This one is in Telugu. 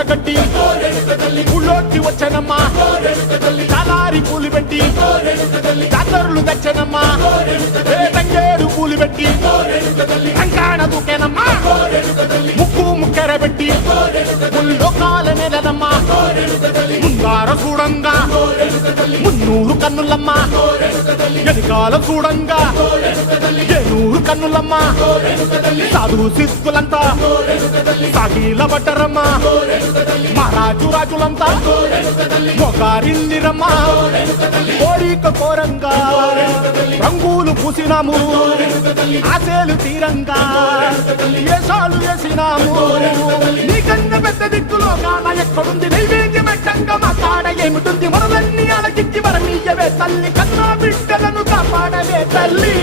చీరగట్టి ఊళ్ళోకి వచ్చనమ్మా చాలారి పూలు పెట్టి జాతరులు తెచ్చనమ్మా తంగేడు పూలు పెట్టి రంగాణ దూకేనమ్మా ముక్కు ముక్కెర పెట్టి ముల్లోకాల నెలనమ్మా ముందార చూడంగా మున్నూరు కన్నులమ్మా ఎనకాల చూడంగా ఏనూరు కన్నులమ్మా సాధు సిద్ధులంతా సాగిల పట్టరమ్మా మహారాజు రాజులంతా మొగారిల్లిరమ్మా కోరిక కోరంగా రంగులు పూసినాము ఆశలు తీరంగా ఏసాలు వేసినాము నీకన్నా పెద్ద దిక్కులో కాన ఎక్కడుంది నైవేద్యం ఎట్టంగా మా కాడ ఏమిటుంది మనలన్నీ అలకిచ్చి వరమీయవే తల్లి కన్నా బిడ్డలను కాపాడవే తల్లి